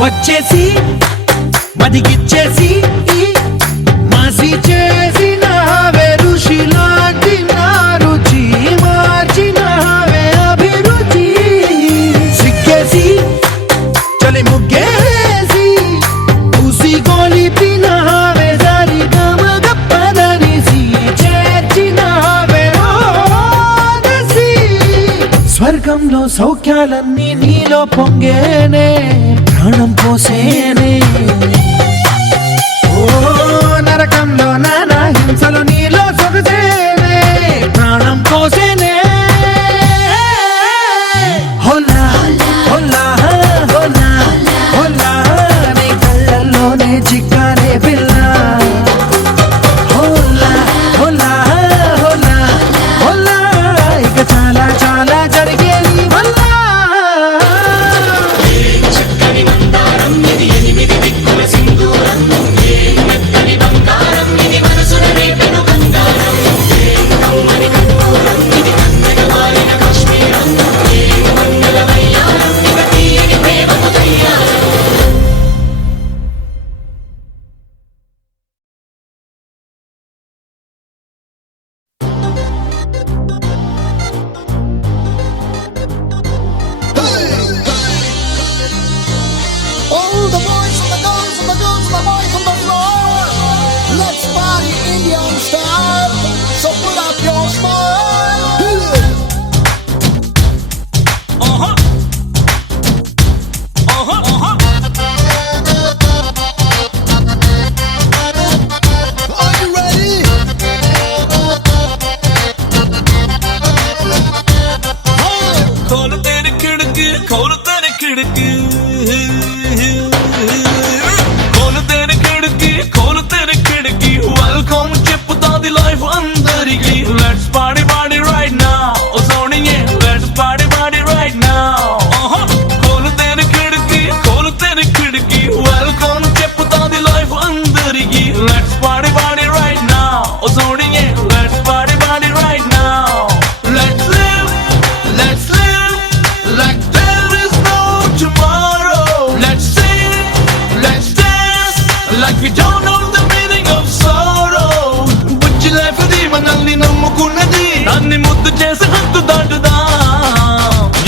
వచ్చేసి మదిగిచ్చేసి మాసి చేసిన ఋషిలాంటి నా రుచి మార్చిన అభిరుచి సిగ్గేసి చలి ముగ్గేసి ఉసి గోలిపిన దారి గమగప్పదనిసి చేర్చిన స్వర్గంలో సౌఖ్యాలన్నీ నీలో పొంగేనే ప్రాణం పోసేనే ఓ నరకంలో నానా హింసలు నీలో సొగసేనే ప్రాణం పోసేనే హోలా హోలా హోలా హోలా నీ కళ్ళల్లోనే చిక్కానే పిల్ల హోలా హోలా హోలా హోలా ఇక చాలా చాలా జరిగేది వల్ల All the boys and the girls and the girls and the boys on the floor. Let's party Indian style. So put up your smile. Are you ready? खोल तेरे खिड़की खोल तेरे खिड़की खोल तेरे खिड़की खोल तेरे खिड़की वेलकम చెప్పుతా ది లైఫ్ అందరికి let's party party right now ఓ సోనియే let's party party right now खोल तेरे खिड़की खोल तेरे खिड़की वेलकम చెప్పుతా ది లైఫ్ అందరికి let's party party right now ఓ సోనియే let's party party right now let's live like there is no tomorrow. Let's sing, let's dance like we don't know the meaning of sorrow. Bujji life di manalni nammukunnadi nanni muddu chesi hattu daatuda.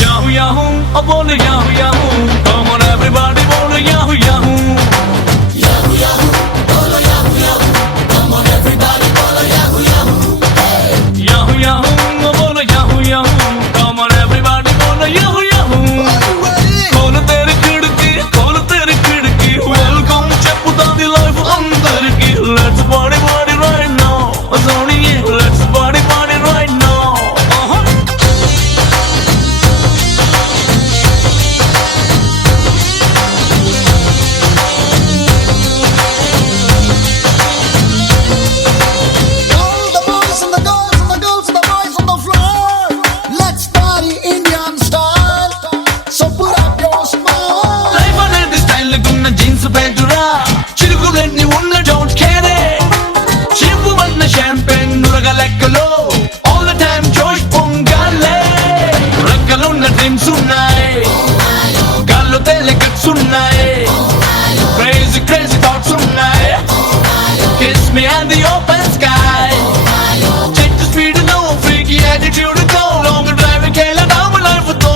Yahoo yahoo, oh bolu yahoo yahoo. Come on everybody, bolu yahoo yahoo. Yahoo yahoo, bolu yahoo yahoo. Come on everybody, bolu yahoo yahoo. Yahoo yahoo, oh bolu yahoo yahoo. Come on everybody, bolu yahoo yahoo. खोल तेरे खिड़की खोल तेरे खिड़की welcome చెప్పుతా the life అందరికి let's party party right now సోనియే let's party party right now All the boys and the girls and the girls and the boys on the floor. Let's party Indian style. So put up your smile. Life అనేది style గున్న jeans ప్యాంటురా చిరుగులన్నీ ఉన్న don't care chip వన్న champagne నురగ లెక్కలో all the time జోష్ పొంగాలే రెక్కలున్న dreams ఉన్నాయి గాల్లో తేలే cuts ఉన్నాయి crazy crazy thoughts ఉన్నాయి kiss me and the open sky check the speed లో ఫ్రీకీ యాటిట్యూడ్ తో లాంగ్ డ్రైవ్ కేలా లైఫ్ తో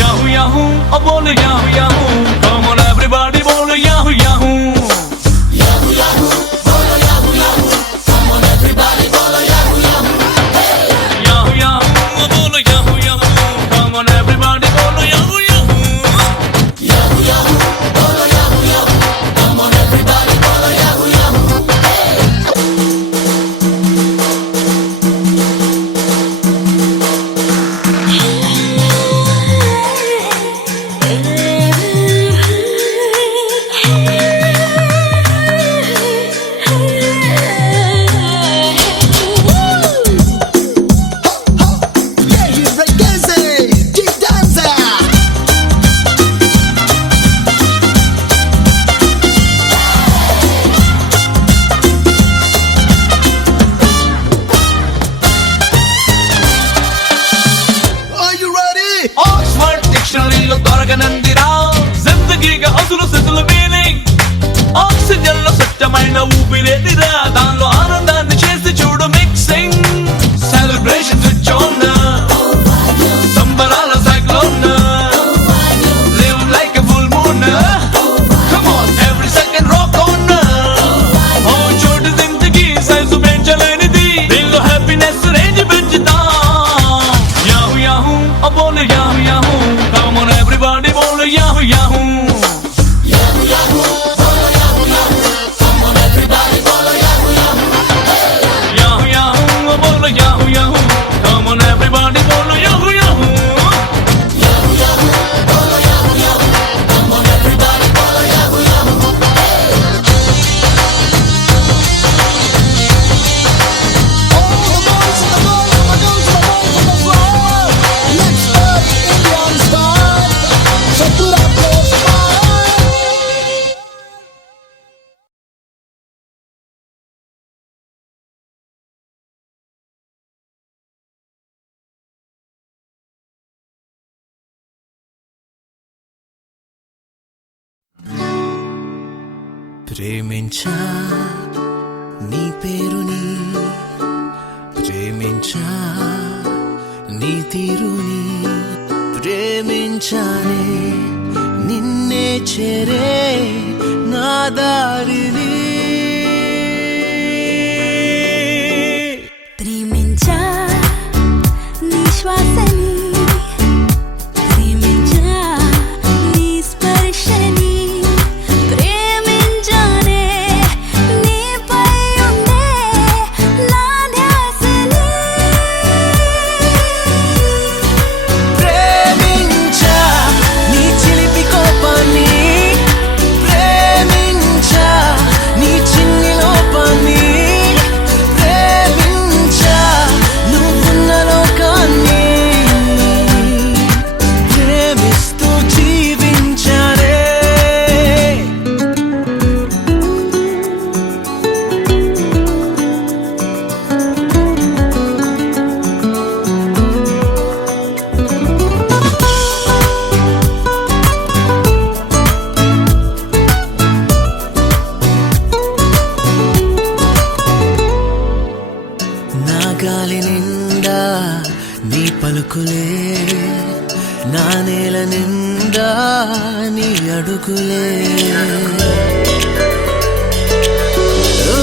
Yahoo yahoo, oh bolu yahoo yahoo. Come on everybody, bolu yahoo yahoo. Yahoo yahoo, bolu yahoo yahoo. Come on everybody, bolu yahoo yahoo. Yahoo yahoo, oh bolu yahoo yahoo. Come on everybody, bolu yahoo yahoo. Yahoo yahoo, bolu yahoo yahoo. Come on everybody, bolu yahoo yahoo. గా దానిలో ఆనందాన్ని చేసి చూడు mixing celebration switch on సంబరాల cyclone live like a full moon come on every second rock on ఓ చోటు జిందగీ size పెంచలేనిది దీనిలో హ్యాపీనెస్ రేంజ్ పెంచుతా యాహూ యాహూ ఓ బోల్ yahoo yahoo come on everybody బోల్ yahoo yahoo Yahoo Yahoo, bolo Yahoo Yahoo. Come on everybody, bolo Yahoo Yahoo. All the boys and the girls and the girls and the boys on the floor. Let's party Indian style. So put up your smile. ప్రేమించా నీ పేరుని ప్రేమించా నీ తీరుని ప్రేమించానే నిన్నే చేరే నా దారిని ప్రేమించా నీ శ్వాసని ప్రేమించా నీ స్పర్శని ప్రేమించానే నీపై ఉండే నా ధ్యాసని ప్రేమించా నీ చిలిపి కోపాన్ని ప్రేమించా నీ చిన్ని లోపాన్ని ప్రేమించా నువ్వున్న లోకాన్ని ప్రేమిస్తూ జీవించానే నా గాలి నిండా నీ పలుకులే నా నేల నిండా నీ అడుగులే ఓ,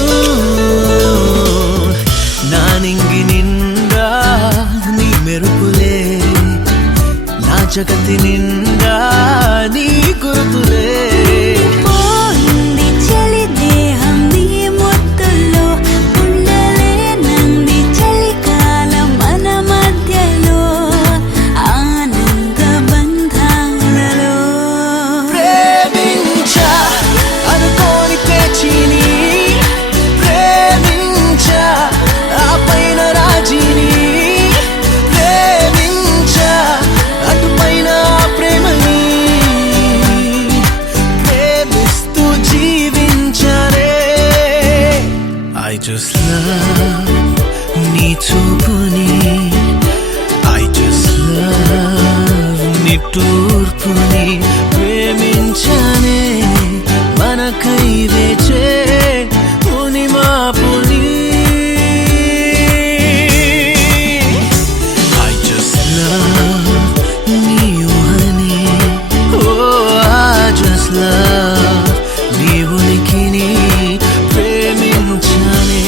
నా నింగి నిండా నీ మెరుపులే నా జగతి నిండా నీ గుర్తులే పోయింది చలి దేహం నీ ముద్దుల్లో ఉండలేనంది చలికాలం మన మధ్యలో ఆనంద బంధాలలో ప్రేమించా అనుకోని పేచిని ప్రేమించా ఆ పైన రాజిని ప్రేమించా అటుపైన ఆ ప్రేమని ప్రేమిస్తూ జీవించారే I just love నీ చూపుని I just love నీ తూర్పుని ప్రేమించానే మనకై వేచే మునిమాపుని I just love నీ ఊహని Oh, I just love నీ ఉనికిని ప్రేమించానే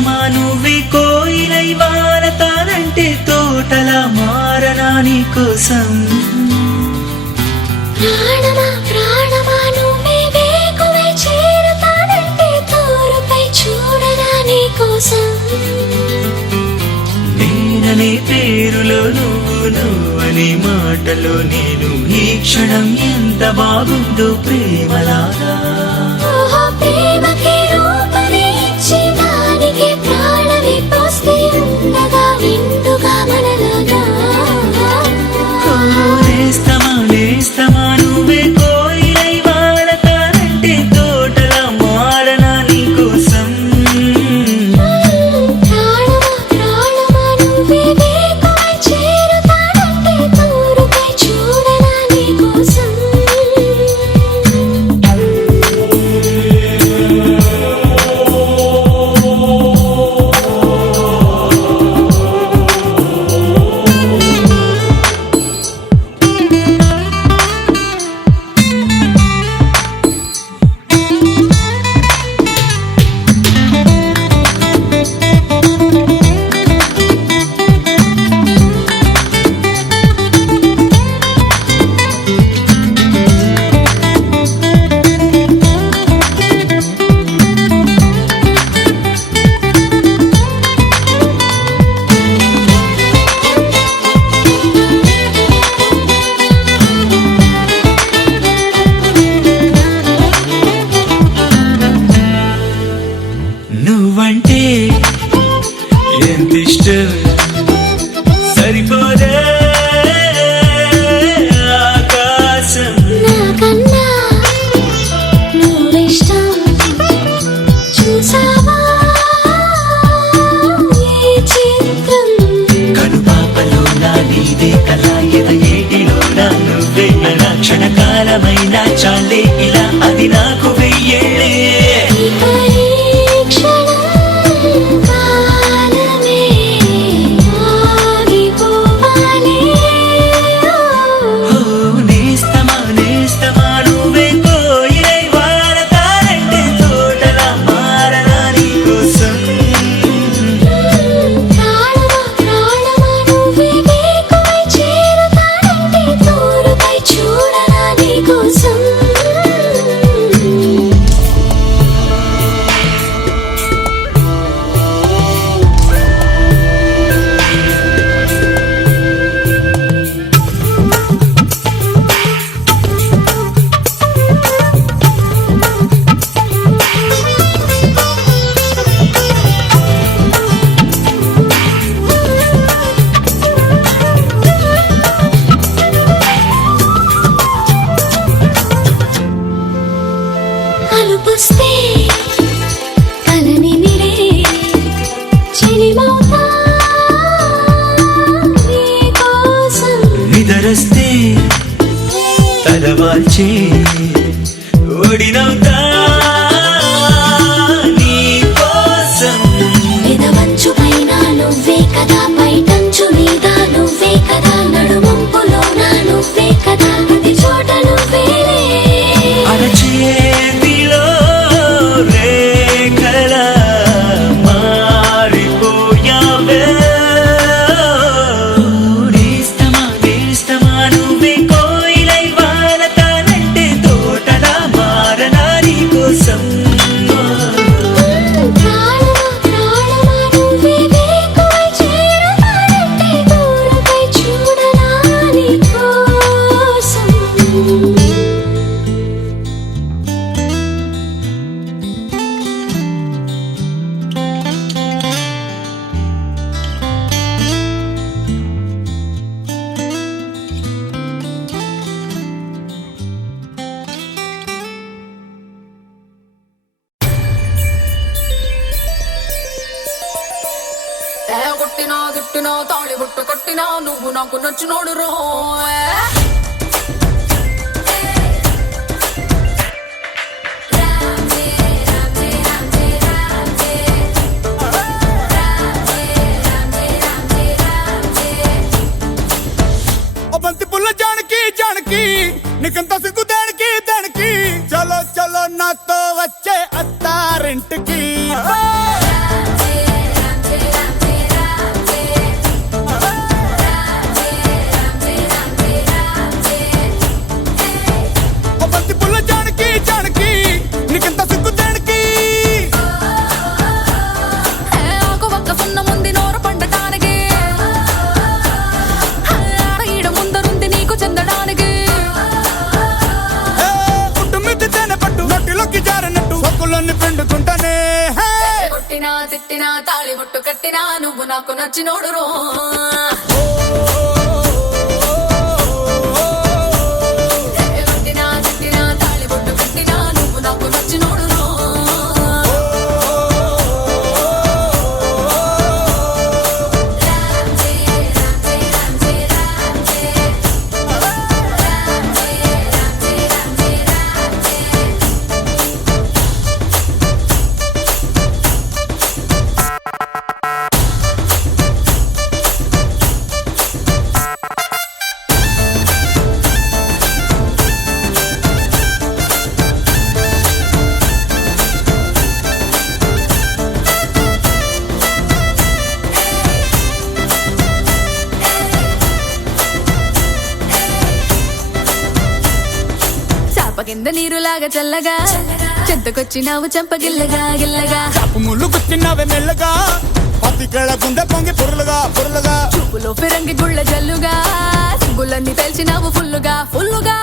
నేస్తమా నువ్వే కోయిలై వాలతానంటే తోటలా మారనా నీ కోసం ప్రాణమా ప్రాణమా నువ్వే వేకువై చేరుతానంటే తోరుపై చూడనా నీ కోసం నేననే పేరులో నువ్వనే మాటలో నేను ఈ క్షణం ఎంత బాగుందో ప్రేమలాగా ఓహో ప్రేమకి రూపమే ఇచ్చి దానికి ప్రాణమి పోస్తే ఉండగా నిండుగా మనలాగా నేస్తమా నువ్వే కోయిలై వాలతానంటే తోటలా మారనా నీ కోసం ప్రాణమా ప్రాణమా నువ్వే వేకువై చేరుతానంటే తోరుపై చూడనా నీ కోసం నువ్వంటే ఎంత ఇష్టం సరిపోదే ఆకాశం నాకన్నా నువ్విష్టం చూసావా ఈ చిత్రం కనుపాపలో నా నీదే కళ ఏటిలో నా నువ్వే నా క్షణకాలమైన చాలే ఇలా అది నాకు వెయ్యేళ్ళే నేస్తమా నువ్వే కోయిలై వాలతానంటే తోటలా మారనా నీ కోసం ప్రాణమా ప్రాణమా నువ్వే వేకువై చేరుతానంటే తోరుపై చూడనా నీ కోసం అలుపుస్తే కలని మిరే చెలిమౌతా నీ కోసం నిదరస్తే తలవాల్చే ఒడినవుతా నీ కోసం పెదవంచు పైన నువ్వే కదా పైటంచు మీద నువ్వే కదా నడుమంపులోన నువ్వే కదా ప్రతి చోట నువ్వేలే అరచేతిలో రేఖల మారిపోయావే నేస్తమా నువ్వే కోయిలై వాలతానంటే తోటలా మారనా నీ కోసం ప్రాణమా ప్రాణమా నువ్వే వేకువై చేరుతానంటే తోరుపై చూడనా నీ కోసం కొట్టినా తిట్టినా తాళి బుట్టు కొట్టినా నువ్వు నాకు నచ్చినోడు రో బంతి పుల్ల జానకి జానకి నీకంత సిగ్గు దానికి దానికి చలో చలో నాతో వచ్చే అత్తారింటికి నువ్వు నాకు నచ్చినోడు రో కొట్టినా తిట్టినా తాళి బొట్టు కట్టినా నువ్వు నాకు నచ్చినోడు రో కింద నీరులాగా చల్లగా చెంతకొచ్చినావు చంపగిల్లగా గిల్లగా ముళ్ళు గుచ్చినవే మెల్లగా పతికేళ గుండె పొంగి పొరులుగా పొరులుగా చూపులో ఫిరంగి గుళ్ళ జల్లుగా సిగ్గులన్నీ తెలిసినావు ఫుల్లుగా ఫుల్లుగా